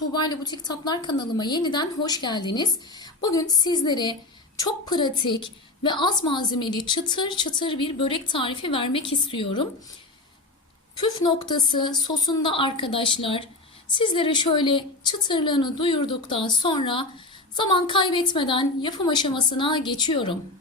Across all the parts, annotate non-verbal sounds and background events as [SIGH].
Tuğba ile Butik Tatlar kanalıma yeniden hoş geldiniz. Bugün sizlere çok pratik ve az malzemeli çıtır çıtır bir börek tarifi vermek istiyorum. Püf noktası sosunda arkadaşlar. Sizlere şöyle çıtırlığını duyurduktan sonra zaman kaybetmeden yapım aşamasına geçiyorum.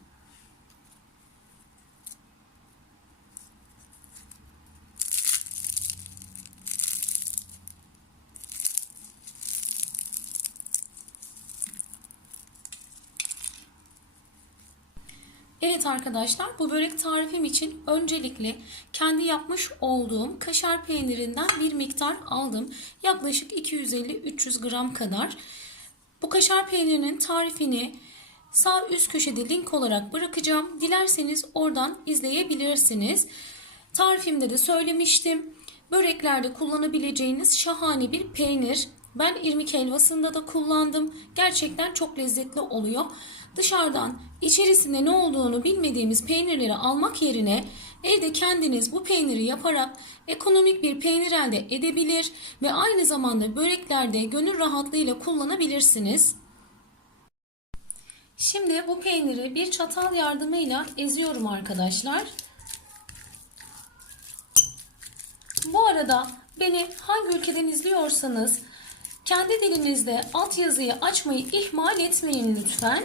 Evet arkadaşlar bu börek tarifim için öncelikle kendi yapmış olduğum kaşar peynirinden bir miktar aldım. Yaklaşık 250-300 gram kadar. Bu kaşar peynirinin tarifini sağ üst köşede link olarak bırakacağım. Dilerseniz oradan izleyebilirsiniz. Tarifimde de söylemiştim. Böreklerde kullanabileceğiniz şahane bir peynir. Ben irmik helvasında da kullandım. Gerçekten çok lezzetli oluyor. Dışarıdan içerisinde ne olduğunu bilmediğimiz peynirleri almak yerine evde kendiniz bu peyniri yaparak ekonomik bir peynir elde edebilir ve aynı zamanda böreklerde gönül rahatlığıyla kullanabilirsiniz. Şimdi bu peyniri bir çatal yardımıyla eziyorum arkadaşlar. Bu arada beni hangi ülkeden izliyorsanız kendi dilinizde altyazıyı açmayı ihmal etmeyin lütfen.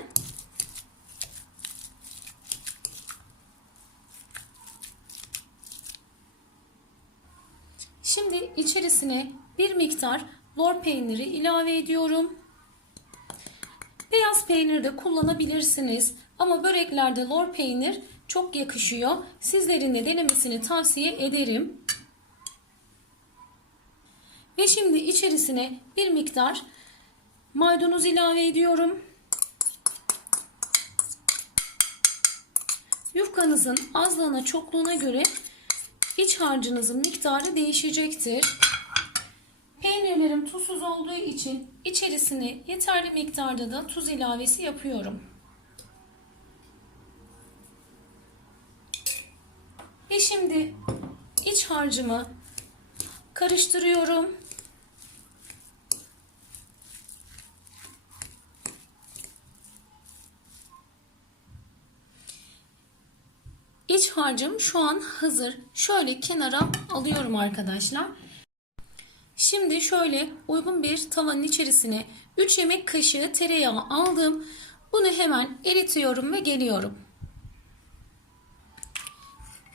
Şimdi içerisine bir miktar lor peyniri ilave ediyorum. Beyaz peynir de kullanabilirsiniz ama böreklerde lor peynir çok yakışıyor. Sizlerin de denemesini tavsiye ederim. Ve şimdi içerisine bir miktar maydanoz ilave ediyorum. Yufkanızın azlığına çokluğuna göre iç harcınızın miktarı değişecektir. Peynirlerim tuzsuz olduğu için içerisine yeterli miktarda da tuz ilavesi yapıyorum. Ve şimdi iç harcımı karıştırıyorum. İç harcım şu an hazır. Şöyle kenara alıyorum arkadaşlar. Şimdi şöyle uygun bir tavanın içerisine 3 yemek kaşığı tereyağı aldım. Bunu hemen eritiyorum ve geliyorum.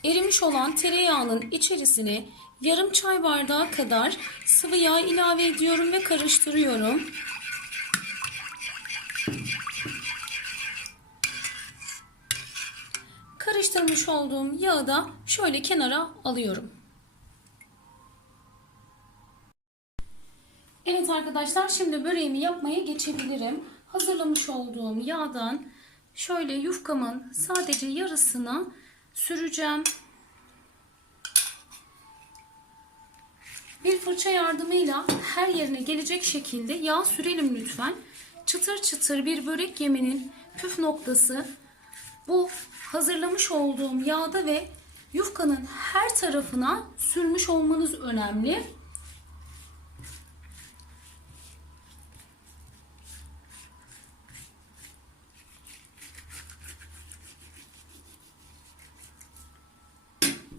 Erimiş olan tereyağının içerisine yarım çay bardağı kadar sıvı yağ ilave ediyorum ve karıştırıyorum. Karıştırmış olduğum yağı da şöyle kenara alıyorum. Evet arkadaşlar şimdi böreğimi yapmaya geçebilirim. Hazırlamış olduğum yağdan şöyle yufkamın sadece yarısını süreceğim. Bir fırça yardımıyla her yerine gelecek şekilde yağ sürelim lütfen. Çıtır çıtır bir börek yemenin püf noktası bu hazırlamış olduğum yağda ve yufkanın her tarafına sürmüş olmanız önemli.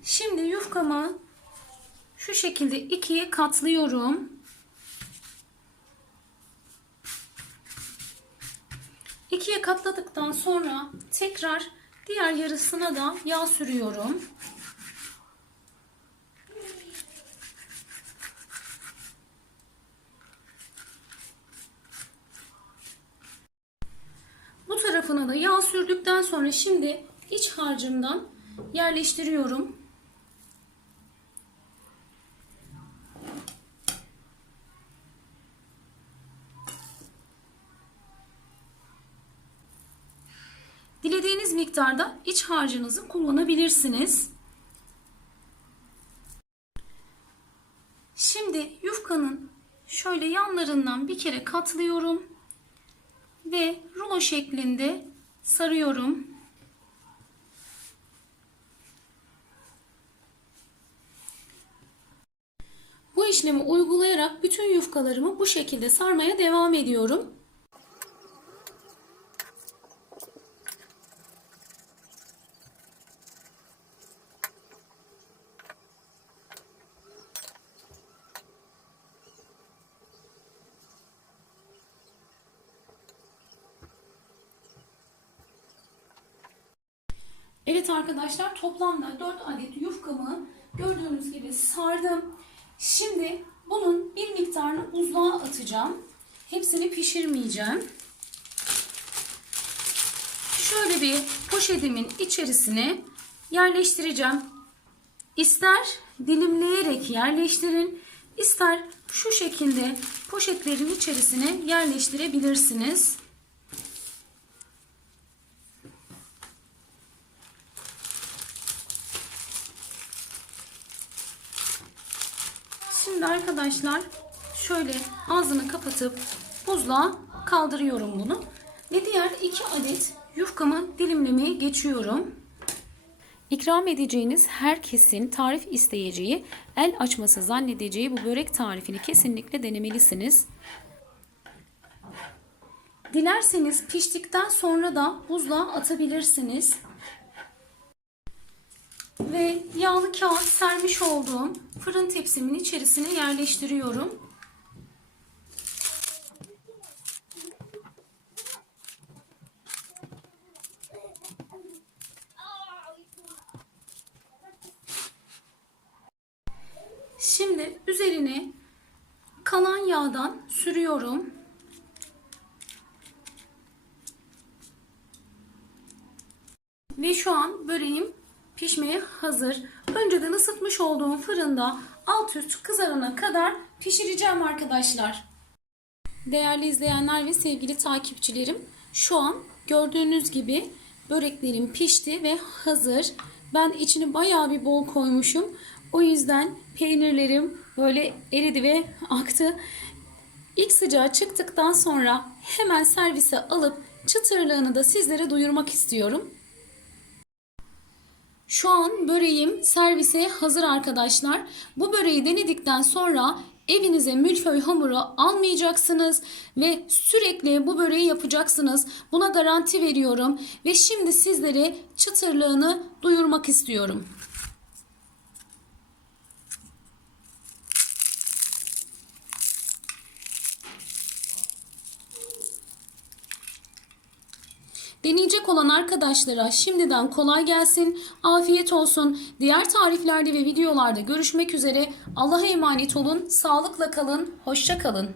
Şimdi yufkamı şu şekilde ikiye katlıyorum. İkiye katladıktan sonra tekrar diğer yarısına da yağ sürüyorum. Bu tarafına da yağ sürdükten sonra şimdi iç harcımdan yerleştiriyorum. Miktarda iç harcınızı kullanabilirsiniz. Şimdi yufkanın şöyle yanlarından bir kere katlıyorum ve rulo şeklinde sarıyorum. Bu işlemi uygulayarak bütün yufkalarımı bu şekilde sarmaya devam ediyorum. Evet arkadaşlar toplamda 4 adet yufkamı gördüğünüz gibi sardım. Şimdi bunun bir miktarını buzluğa atacağım. Hepsini pişirmeyeceğim. Şöyle bir poşetimin içerisine yerleştireceğim. İster dilimleyerek yerleştirin, ister şu şekilde poşetlerin içerisine yerleştirebilirsiniz. Şimdi arkadaşlar şöyle ağzını kapatıp buzluğa kaldırıyorum bunu. Ve diğer iki adet yufkamı dilimlemeye geçiyorum. İkram edeceğiniz herkesin tarif isteyeceği, el açması zannedeceği bu börek tarifini kesinlikle denemelisiniz. Dilerseniz piştikten sonra da buzluğa atabilirsiniz. Ve yağlı kağıt sermiş olduğum fırın tepsimin içerisine yerleştiriyorum. Şimdi üzerine kalan yağdan sürüyorum. Ve şu an böreğim pişmeye hazır. Önceden ısıtmış olduğum fırında alt üst kızarana kadar pişireceğim arkadaşlar. Değerli izleyenler ve sevgili takipçilerim, şu an gördüğünüz gibi böreklerim pişti ve hazır. Ben içini bayağı bir bol koymuşum. O yüzden peynirlerim böyle eridi ve [LAUGHS] aktı. İlk sıcağı çıktıktan sonra hemen servise alıp çıtırlığını da sizlere duyurmak istiyorum. Şu an böreğim servise hazır arkadaşlar. Bu böreği denedikten sonra evinize milföy hamuru almayacaksınız ve sürekli bu böreği yapacaksınız. Buna garanti veriyorum ve şimdi sizlere çıtırlığını duyurmak istiyorum. Deneyecek olan arkadaşlara şimdiden kolay gelsin, afiyet olsun. Diğer tariflerde ve videolarda görüşmek üzere. Allah'a emanet olun, sağlıkla kalın, hoşça kalın.